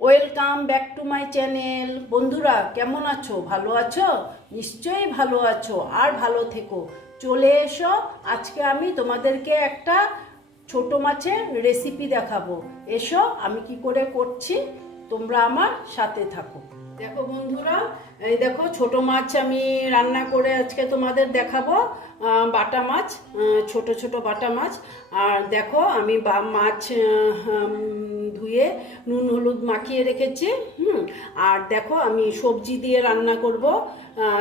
Welcome back to my channel বন্ধুরা, কেমন আছো? ভালো আছো? নিশ্চয়ই ভালো আছো, আর ভালো থেকো। চলে এসো, আজকে আমি তোমাদেরকে একটা ছোট মাছের রেসিপি দেখাবো। এসো, আমি কি করে করছি? তোমরা আমার সাথে থাকো। দেখো বন্ধুরা, এই দেখো, ছোট মাছ আমি রান্না করে আজকে তোমাদের দেখাবো। বাটা মাছ ছোট ছোট বাটা মাছ। আর দেখো, আমি বা মাছ ধুয়ে নুন, হলুদ মাখিয়ে রেখেছি, হুম। আর দেখো, আমি সবজি দিয়ে রান্না করব।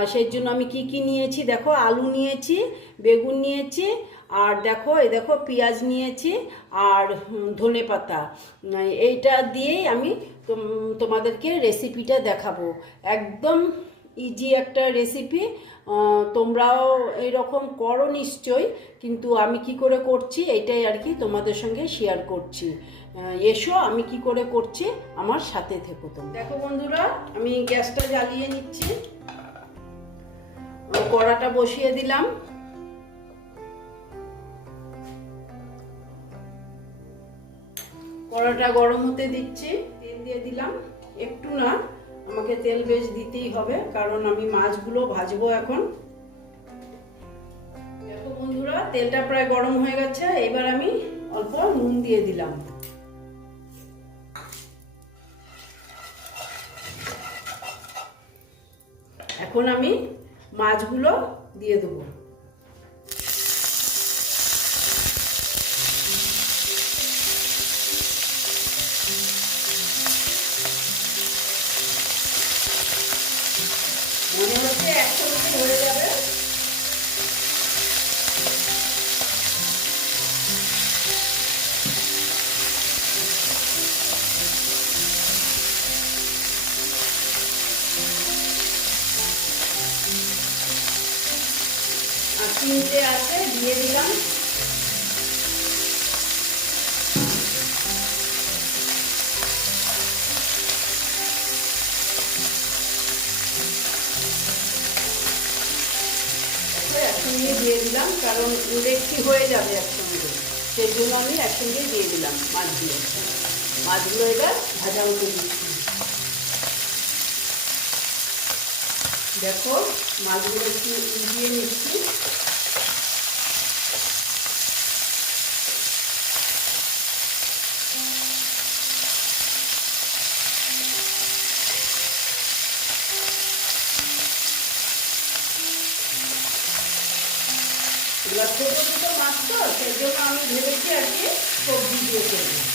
সেই জন্য আমি কি কি নিয়েছি? দেখো, আলু নিয়েছি, বেগুন নিয়েছি, আর দেখো, এই দেখো, পেঁয়াজ নিয়েছি, আর ধনে পাতা। এইটা দিয়েই আমি তোম- তোমাদেরকে রেসিপিটা দেখাবো। একদম ইজি একটা রেসিপি তোমরাও এরকম করো নিশ্চয় কিন্তু আমি কি করে করছি এটাই আর কি তোমাদের সঙ্গে শেয়ার করছি। এসো, আমি কি করে করছি আমার সাথে থেকো তোমরা। দেখো বন্ধুরা, আমি গ্যাসটা জ্বালিয়ে নিচ্ছি। কড়াটা বসিয়ে দিলাম। কড়াটা গরম হতে দিচ্ছি, তেল দিয়ে দিলাম। একটু না আমাকে তেল বেশ দিতেই হবে, কারণ আমি মাছগুলো ভাজবো এখন। দেখো বন্ধুরা, তেলটা প্রায় গরম হয়ে গেছে, এবার আমি অল্প নুন দিয়ে দিলাম। এখন আমি মাছগুলো দিয়ে দেবো। তিনটে আছে, দিয়ে দিলাম। তারপরে একসঙ্গে দিয়ে দিলাম, কারণ রেখি হয়ে যাবে একসঙ্গে। সেই জন্য আমি একসঙ্গে দিয়ে দিলাম মাছগুলো। মাছগুলো এবার ভাজা হতে দিচ্ছি। দেখো, মাছগুলো একটু উল্টিয়ে নিচ্ছি। এবার ছোটো ছোটো মাছ তো সেই জন্য আমি ভেবেছি আর কি সবজি দিয়ে করব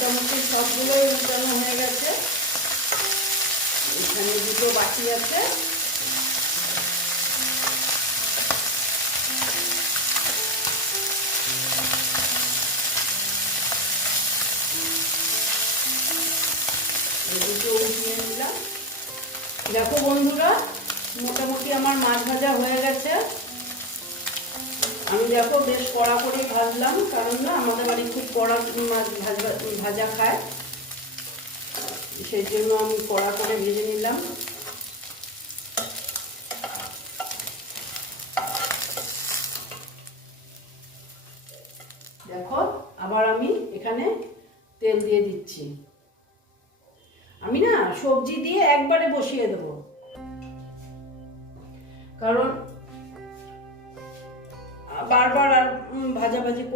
দেখো মোটামুটি সবগুলোই উল্টানো হয়ে গেছে। এখানে দুটো বাকি আছে। দুটো উঠিয়ে দেখো বন্ধুরা, মোটামুটি আমার মাছ ভাজা হয়ে গেছে। আমি দেখো বেশ কড়া করে ভাজলাম, কারণ না আমাদের বাড়ি খুব কড়া মাছ ভাজা ভাজা খায়। সেই জন্য আমি কড়া করে ভেজে নিলাম। দেখো, আবার আমি এখানে তেল দিয়ে দিচ্ছি। আমি না সবজি দিয়ে একবারে বসিয়ে দেবো। কারণ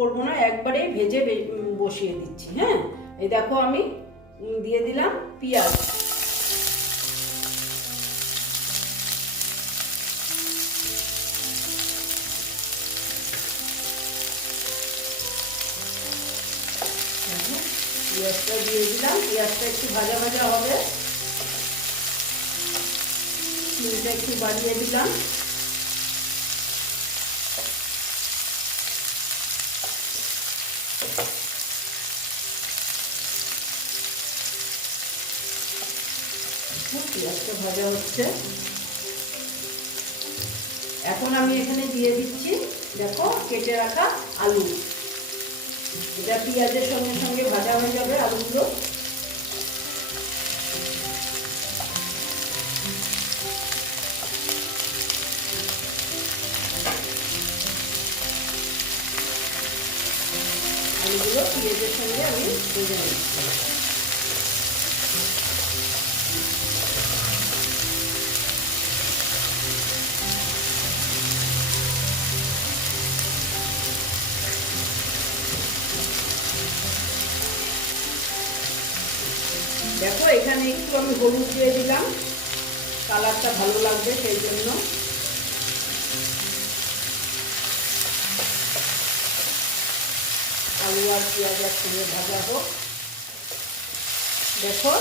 করব না একবারেই ভেজে বসিয়ে দিচ্ছি হ্যাঁ? এই দেখো আমি দিয়ে দিলাম পেঁয়াজ। পেঁয়াজটা দিয়ে দিলাম, পেঁয়াজটা একটু ভাজা ভাজা হবে। চিনিটা একটু বাড়িয়ে দিলাম। পেঁয়াজটা ভাজা হচ্ছে। এখন আমি এখানে দিয়ে দিচ্ছি, দেখো, কেটে রাখা আলু। এটা পেঁয়াজের সঙ্গে সঙ্গে ভাজা হয়ে যাবে আলুগুলো। পেঁয়াজের সঙ্গে আমি ভেজে নিচ্ছি দেখো, এখানে একটু আমি হলুদ দিয়ে দিলাম। কালারটা ভালো লাগবে সেই জন্য। আলু আর পেঁয়াজ একসঙ্গে ভাজা হোক। দেখো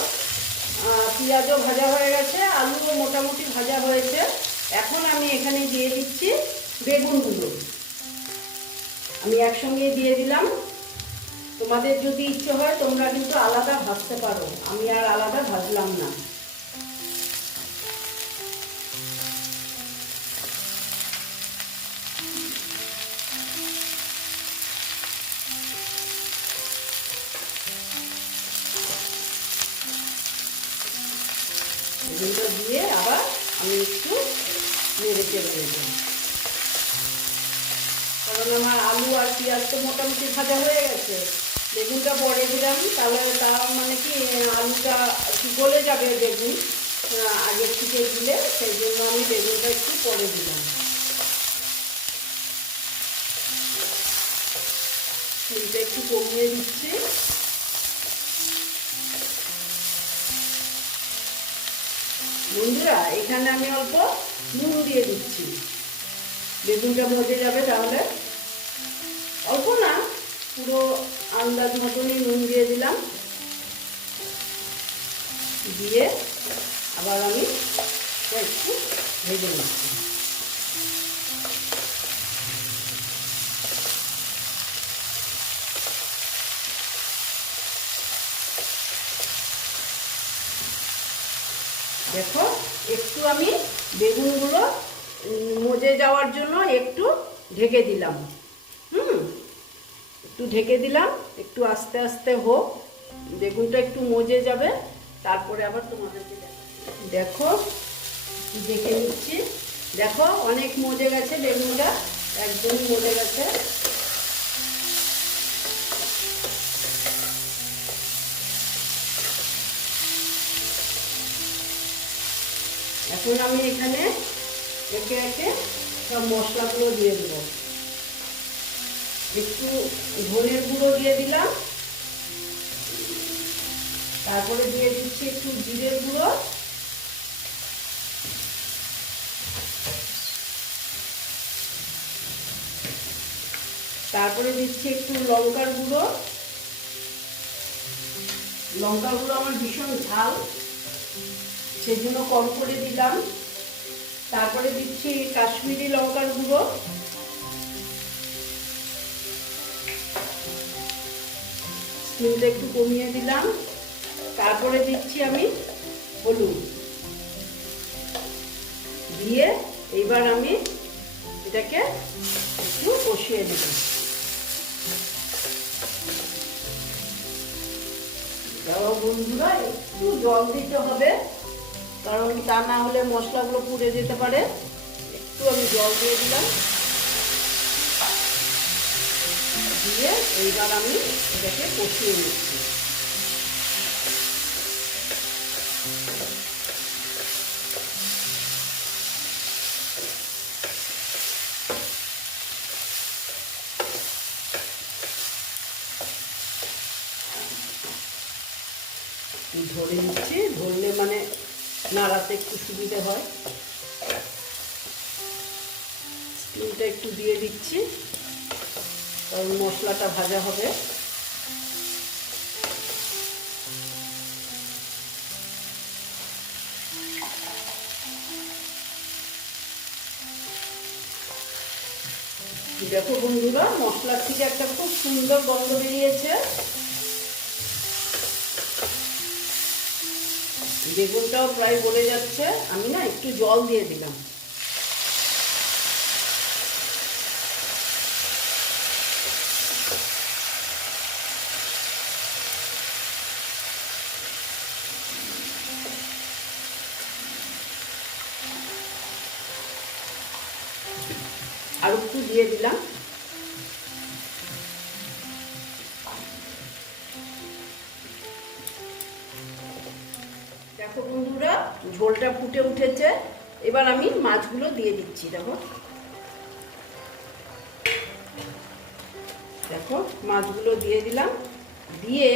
পেঁয়াজও ভাজা হয়ে গেছে, আলুও মোটামুটি ভাজা হয়েছে। এখন আমি এখানে দিয়ে দিচ্ছি বেগুনগুলো আমি একসঙ্গে দিয়ে দিলাম। তোমাদের যদি ইচ্ছে হয়, তোমরা কিন্তু আলাদা ভাজতে পারো। আমি আর আলাদা ভাজলাম না। একটু নেড়ে চেড়ে দেবো কারণ আমার আলু আর পেঁয়াজ তো মোটামুটি ভাজা হয়ে গেছে। বেগুনটা পরে দিলাম, তাহলে তার মানে কি, আলুটা গলে যাবে বেগুন আগের থেকে দিলে, সেই জন্য আমি বেগুনটা একটু পরে দিলাম। ফুলটা একটু কমিয়ে দিচ্ছি। বন্ধুরা, এখানে আমি অল্প নুন দিয়ে দিচ্ছি। বেগুনটা ভজে যাবে তাহলে। অল্প না, পুরো আন্দাজ মতনই নুন দিয়ে দিলাম। দিয়ে আবার আমি একটু ভেজে নিচ্ছি। দেখো, একটু আমি বেগুনগুলো মজে যাওয়ার জন্য একটু ঢেকে দিলাম। হুম? একটু ঢেকে দিলাম, একটু আস্তে আস্তে হোক। বেগুনটা একটু মজে যাবে, তারপরে আবার তোমাদেরকে। দেখো দেখে নিচ্ছি? দেখো, অনেক মজে গেছে বেগুনটা, একদমই মজে গেছে। এখন আমি এখানে একে একে সব মশলাগুলো দিয়ে দেবো। একটু ধনের গুঁড়ো দিয়ে দিলাম। তারপরে দিয়ে দিচ্ছি একটু জিরের গুঁড়ো। তারপরে দিচ্ছি একটু লঙ্কার গুঁড়ো। লঙ্কার গুঁড়ো আমার ভীষণ ঝাল। সেজন্য কম করে দিলাম। তারপরে দিচ্ছি কাশ্মীরি লঙ্কার গুঁড়ো। স্টিমটা একটু কমিয়ে দিলাম। তারপরে দিচ্ছি আমি হলুদ। দিয়ে এইবার আমি এটাকে একটু কষিয়ে দেব বন্ধুরা, একটু জল দিতে হবে। কারণ তা না হলে মশলাগুলো পুড়ে যেতে পারে। একটু আমি জল দিয়ে দিলাম। দিয়ে এইবার আমি এটাকে কষিয়ে নিচ্ছি। ধরে নিচ্ছি, ধরলে মানে নাড়াতে একটু সুবিধে হয়। স্টিমটা একটু দিয়ে দিচ্ছি, কারণ মশলাটা ভাজা হবে। দেখো বন্ধুরা, মশলার থেকে একটা খুব সুন্দর গন্ধ বেরিয়েছে। বেগুনটাও প্রায় গলে যাচ্ছে। আমি না একটু জল দিয়ে দিলাম। আর একটু দিয়ে দিলাম। ঝোলটা ফুটে উঠেছে। এবার আমি মাছগুলো দিয়ে দিচ্ছি, দেখো। দেখো, মাছগুলো দিয়ে দিলাম। দিয়ে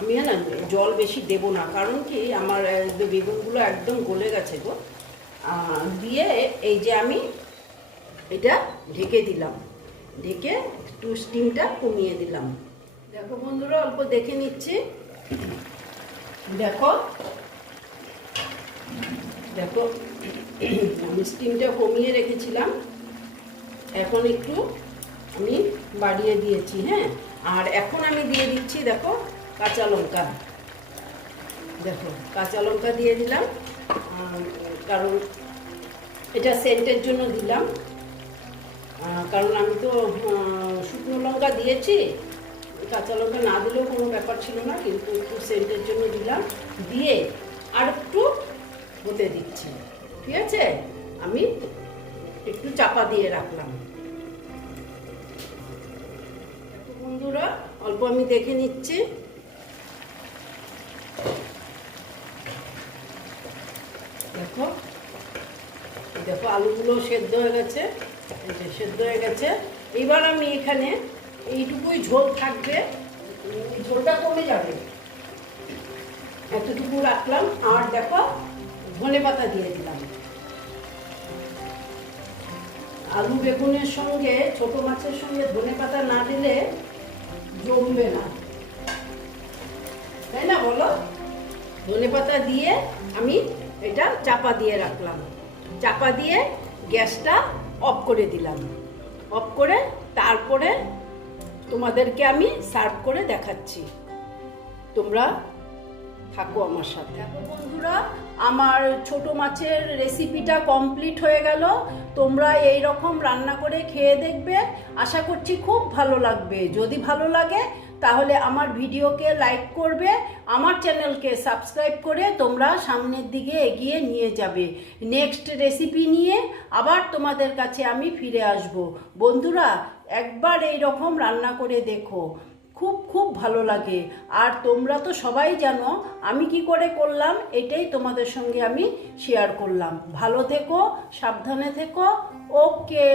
আমি না জল বেশি দেব না, কারণ কি আমার বেগুনগুলো একদম গলে গেছে গো। দিয়ে এই যে আমি এটা ঢেকে দিলাম। ঢেকে একটু স্টিমটা কমিয়ে দিলাম। দেখো বন্ধুরা, অল্প দেখে নিচ্ছি। দেখো দেখো, আমি স্টিমটা কমিয়ে রেখেছিলাম। এখন একটু আমি বাড়িয়ে দিয়েছি হ্যাঁ? আর এখন আমি দিয়ে দিচ্ছি, দেখো, কাঁচা লঙ্কা। দেখো, কাঁচা লঙ্কা দিয়ে দিলাম। কারণ এটা সেন্টের জন্য দিলাম। কারণ আমি তো শুকনো লঙ্কা দিয়েছি। কাঁচা লঙ্কা না দিলেও কোনো ব্যাপার ছিল না, কিন্তু একটু সেন্টের জন্য দিলাম। দিয়ে আর একটু হতে দিচ্ছি। ঠিক আছে? আমি একটু চাপা দিয়ে রাখলাম। বন্ধুরা, অল্প আমি দেখে নিচ্ছি। দেখো দেখো আলুগুলো সেদ্ধ হয়ে গেছে। সেদ্ধ হয়ে গেছে। এবার আমি এখানে এইটুকুই ঝোল থাকবে। ঝোলটা কমে যাবে। এতটুকু রাখলাম। আর দেখো ধনে পাতা দিয়ে দিলাম। আলু বেগুনের সঙ্গে ছোট মাছের সঙ্গে ধনে পাতা না দিলে জমবে না। তাই না বলো? ধনে পাতা দিয়ে আমি এটা চাপা দিয়ে রাখলাম। চাপা দিয়ে গ্যাসটা অফ করে দিলাম। অফ করে তারপরে তোমাদেরকে আমি সার্ভ করে দেখাচ্ছি। তোমরা থাকো আমার সাথে। বন্ধুরা আমার ছোট মাছের রেসিপিটা কমপ্লিট হয়ে গেল। তোমরা এই রকম রান্না করে খেয়ে দেখবে। আশা করছি খুব ভালো লাগবে। যদি ভালো লাগে, তাহলে আমার ভিডিওকে লাইক করবে, আমার চ্যানেলকে সাবস্ক্রাইব করে তোমরা সামনের দিকে এগিয়ে নিয়ে যাবে। নেক্সট রেসিপি নিয়ে আবার তোমাদের কাছে আমি ফিরে আসব। বন্ধুরা, একবার এই রকম রান্না করে দেখো। খুব খুব ভালো লাগে। আর তোমরা তো সবাই জানো, আমি কি করে করলাম, এটাই তোমাদের সঙ্গে আমি শেয়ার করলাম। ভালো থেকো, সাবধানে থেকো। ওকে